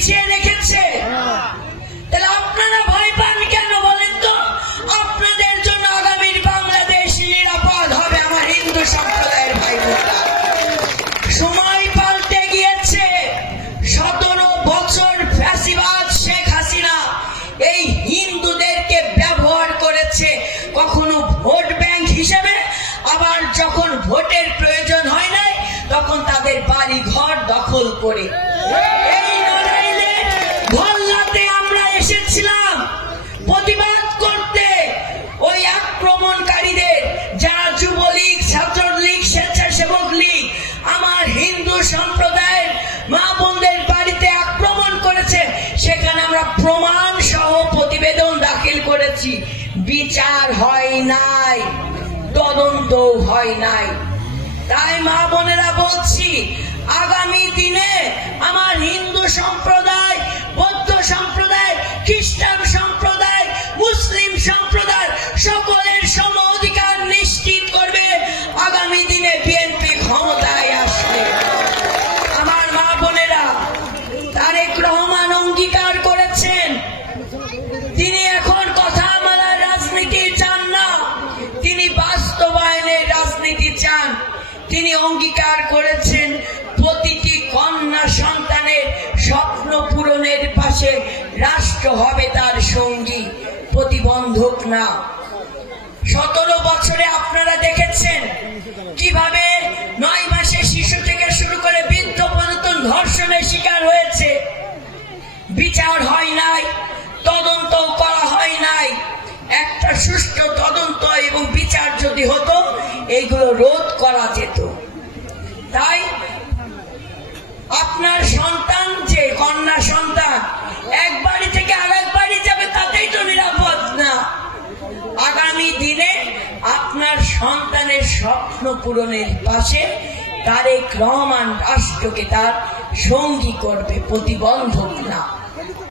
পিছিয়ে রেখেছে। তাহলে আপনারা ভয় পান কেন বলেন তো? আপনাদের জন্য আগামীর বাংলাদেশ নিরাপদ হবে আমার হিন্দু সম্প্রদায়ের ভাই বোনেরা। সময় পাল্টে গিয়েছে। 17 বছর ফ্যাসিবাদ শেখ হাসিনা এই হিন্দুদেরকে ব্যবহার করেছে, কখনো ভোট ব্যাংক হিসেবে, আবার যখন ভোটের প্রয়োজন হয় না তখন তাদের বাড়ি ঘর দখল করে। এই লড়াইয়ে ধল্লাতে আমরা এসেছিলাম প্রতিবাদ করতে ওই আক্রমণকারীদের, যারা যুবলীগ, ছাত্রলীগ, স্বেচ্ছাসেবক লীগ আমার হিন্দু সম্প্রদায়ের মা বোনদের বাড়িতে আক্রমণ করেছে। সেখানে আমরা প্রমাণ সহ প্রতিবেদন দাখিল করেছি। বিচার হয় নাই, তদন্ত হয় নাই। তাই মা বোনেরা বলছি, আগামী দিনে আমার হিন্দু সম্প্রদায়, বৌদ্ধ সম্প্রদায়, খ্রিস্টান সম্প্রদায়, মুসলিম সম্প্রদায় সকলের সম অধিকার নিশ্চিত করবে আগামী দিনে বিএনপি ক্ষমতায় আসবে। আমার মা বোনেরা, তারেক রহমান অঙ্গীকার করেছেন তিনি এখন কথা বলার রাজনীতি চান না, তিনি বাস্তবায়নের রাজনীতি চান। তিনি অঙ্গীকার করেছেন প্রতিটি কন্যা সন্তানের স্বপ্ন পূরণের পাশে রাষ্ট্র হবে তার সঙ্গী, প্রতিবন্ধক না। 17 বছরে আপনারা দেখেছেন কিভাবে 9 মাসের শিশু থেকে শুরু করে বৃদ্ধ পর্যন্ত ধর্ষণের শিকার হয়েছে। বিচার হয় নাই, তদন্ত করা হয় নাই। একটা সুষ্ঠু তদন্ত এবং বিচার যদি হতো এইগুলো রোধ করা যেত। তাই আপনার সন্তান, যে কন্যা সন্তান এক বাড়ি থেকে আরেক বাড়ি যাবে, তাতেই তো নিরাপদ না। আগামী দিনে আপনার সন্তানের স্বপ্ন পূরণের পাশে তারেক রহমান রাষ্ট্রকে তার সঙ্গী করবে, প্রতিবন্ধক না।